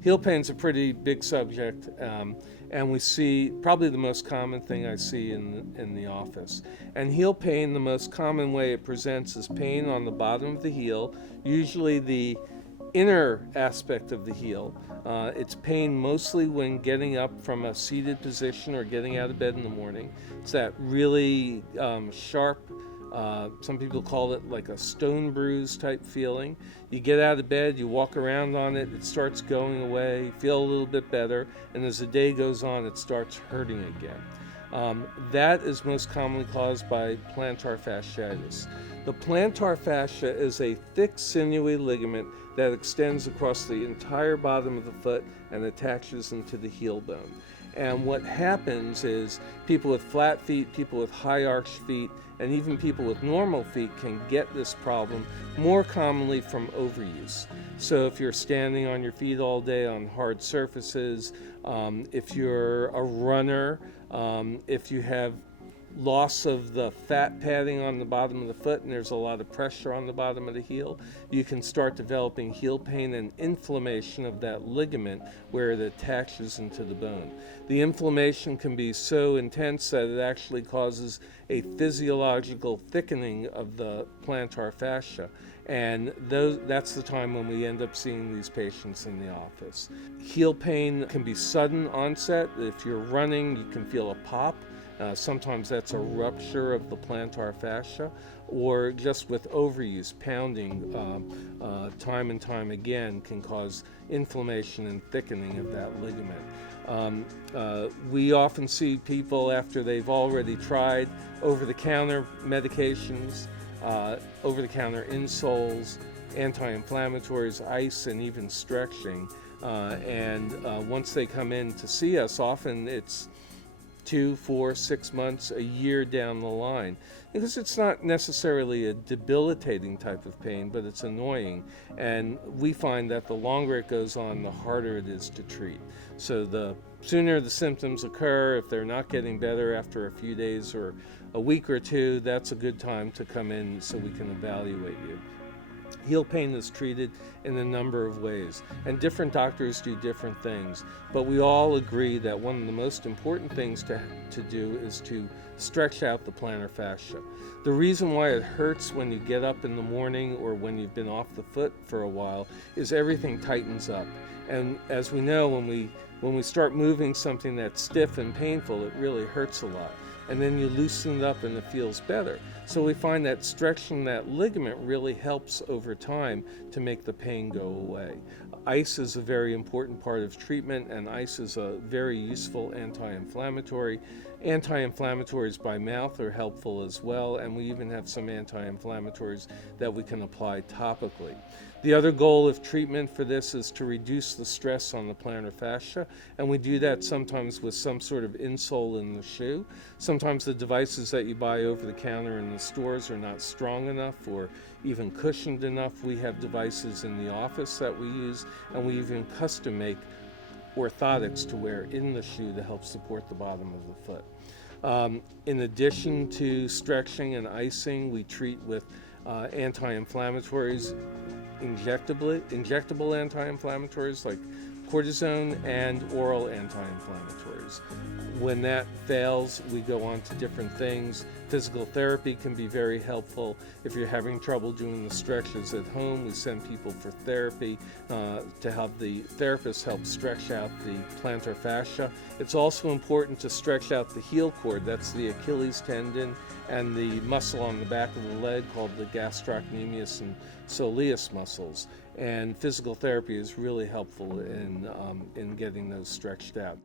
Heel pain's a pretty big subject, and we see probably the most common thing I see in the office. And heel pain, the most common way it presents is pain on the bottom of the heel, usually the inner aspect of the heel. It's pain mostly when getting up from a seated position or getting out of bed in the morning. It's that really sharp, some people call it like a stone bruise type feeling. You get out of bed, you walk around on it, it starts going away, you feel a little bit better, and as the day goes on, it starts hurting again. That is most commonly caused by plantar fasciitis. The plantar fascia is a thick, sinewy ligament that extends across the entire bottom of the foot and attaches into the heel bone. And what happens is people with flat feet, people with high arched feet, and even people with normal feet can get this problem more commonly from overuse. So if you're standing on your feet all day on hard surfaces, if you're a runner, if you have loss of the fat padding on the bottom of the foot and there's a lot of pressure on the bottom of the heel, you can start developing heel pain and inflammation of that ligament where it attaches into the bone. The inflammation can be so intense that it actually causes a physiological thickening of the plantar fascia, and that's the time when we end up seeing these patients in the office. Heel pain can be sudden onset. If you're running, you can feel a pop. Sometimes that's a rupture of the plantar fascia, or just with overuse, pounding time and time again can cause inflammation and thickening of that ligament. We often see people after they've already tried over-the-counter medications, over-the-counter insoles, anti-inflammatories, ice, and even stretching. And once they come in to see us, often it's 2, 4, 6 months, a year down the line, because it's not necessarily a debilitating type of pain, but it's annoying, and we find that the longer it goes on, the harder it is to treat. So the sooner the symptoms occur, if they're not getting better after a few days or a week or two, that's a good time to come in so we can evaluate you. Heel pain is treated in a number of ways, and different doctors do different things, but we all agree that one of the most important things to do is to stretch out the plantar fascia. The reason why it hurts when you get up in the morning or when you've been off the foot for a while is everything tightens up. And as we know, when we start moving something that's stiff and painful, it really hurts a lot. And then you loosen it up and it feels better. So we find that stretching that ligament really helps over time to make the pain go away. Ice is a very important part of treatment, and ice is a very useful anti-inflammatory. Anti-inflammatories by mouth are helpful as well, and we even have some anti-inflammatories that we can apply topically. The other goal of treatment for this is to reduce the stress on the plantar fascia, and we do that sometimes with some sort of insole in the shoe. Sometimes the devices that you buy over the counter in the stores are not strong enough or even cushioned enough. We have devices in the office that we use, and we even custom make orthotics to wear in the shoe to help support the bottom of the foot. In addition to stretching and icing, we treat with anti-inflammatories, injectable anti-inflammatories like cortisone, and oral anti-inflammatories. When that fails, we go on to different things. Physical therapy can be very helpful. If you're having trouble doing the stretches at home, we send people for therapy to have the therapist help stretch out the plantar fascia. It's also important to stretch out the heel cord. That's the Achilles tendon and the muscle on the back of the leg called the gastrocnemius and soleus muscles. And physical therapy is really helpful in getting those stretched out.